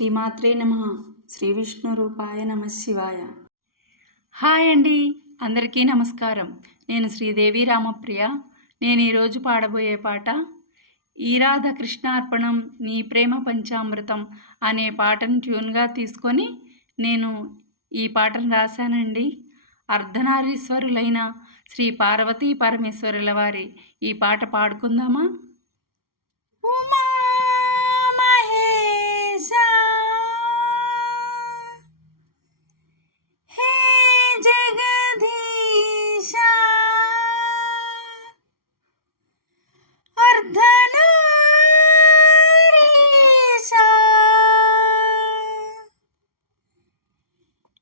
శ్రీమాత్రే నమః. శ్రీ విష్ణు రూపాయ నమ శివాయ. హాయ్ అండి, అందరికీ నమస్కారం. నేను శ్రీదేవి రామప్రియ. నేను ఈరోజు పాడబోయే పాట ఈరాధ కృష్ణార్పణం నీ ప్రేమ పంచామృతం అనే పాటను ట్యూన్గా తీసుకొని నేను ఈ పాటను రాశానండి. అర్ధనారీశ్వరులైన శ్రీ పార్వతీ పరమేశ్వరుల వారి ఈ పాట పాడుకుందామా? ఉమా మహేశ హే జగదీశ అర్ధనారీశ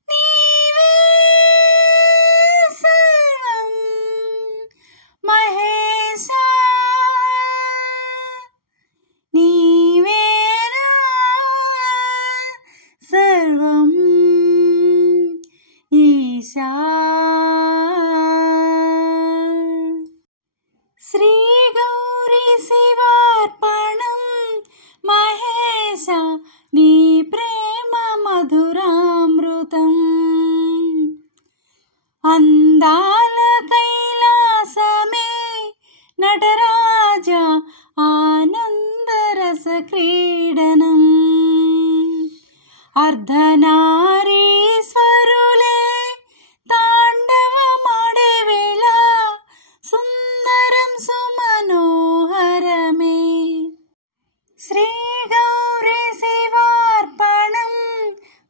నీవే సర్వం మహేశ నీవేనా సర్వం ఈశా. శ్రీ గౌరీ శివార్పణం మహేశ నీ ప్రేమ మధురామృతం. అందాల కైలాసమే నటరాజ ఆనందరస క్రీడనం. అర్ధనారీశ్వరులే తాండవమాడే వేళ సుందరం సుమనోహరమే. శ్రీ గౌరీ శివార్పణం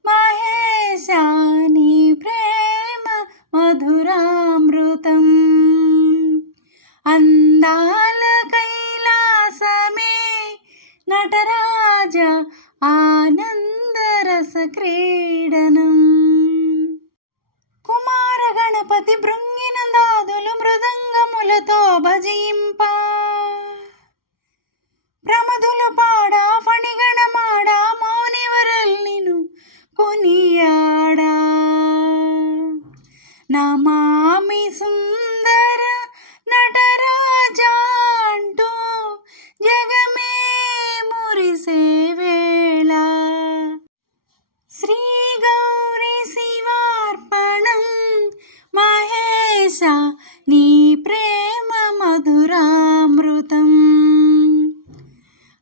మహేశ నీ ప్రేమ మధురామృతం. అందాల కైలాసమే నటరాజ ఆనందరస క్రీడనం. కుమార గణపతి భృంగిన దాదులు మృదంగములతో భజింప, ప్రమదులు పాడా ఫణిగణమాడా మౌనివరల్ నిను కొనియాడా. నమామి సుందర నటరాజా అంటూ జగమే మురిసే వేళ. శ్రీ గౌరీ శివార్పణం మహేశ నీ ప్రేమ మధురామృతం.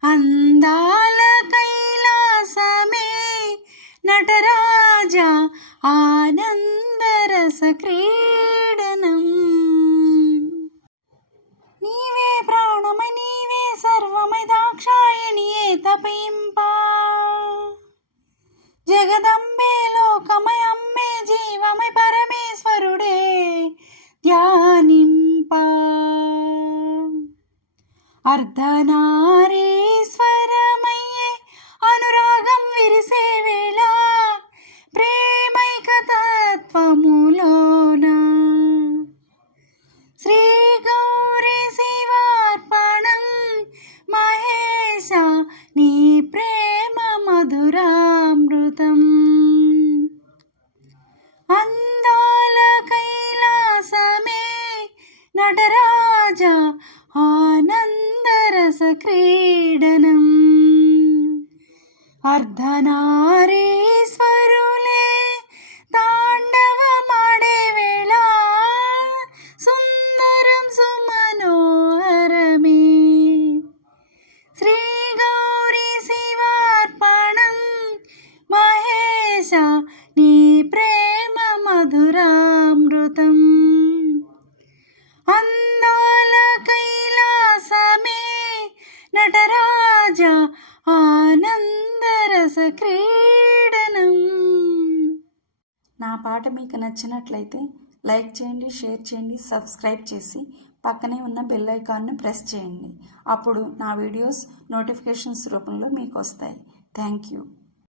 అందాల కైలాసమే నటరాజ ఆనందరస క్రీడనం. నీవే ప్రాణమై నీవే సర్వమై దాక్షాయణియే తపింప, జగదంబే లోకమై అమ్మే జీవమై పరమేశ్వరుడే ధ్యానింప. అర్ధనారీశ్వరమయ్యే అనురాగం విరిసే వేళ ప్రేమైక తత్వములోన. శ్రీ గౌరీ శివార్పణం మహేశ నీ ప్రేమ మధురామృతం. అందాల కైలాసమే నటరాజ ఆనందరస క్రీడనం. అర్ధనారీశ్వరులే తాండవమాడే వేళ సుందరం సుమనోహరమే. శ్రీ గౌరీ శివార్పణం మహేశ నీ ప్రేమ మధురామృతం. అందాల కైలాసమే నటరాజ ఆనందరస క్రీడనం. నా పాట మీకు నచ్చినట్లయితే లైక్ చేయండి, షేర్ చేయండి, సబ్స్క్రైబ్ చేసి పక్కనే ఉన్న బెల్ ఐకాన్ను ప్రెస్ చేయండి. అప్పుడు నా వీడియోస్ నోటిఫికేషన్స్ రూపంలో మీకు వస్తాయి. Thank you.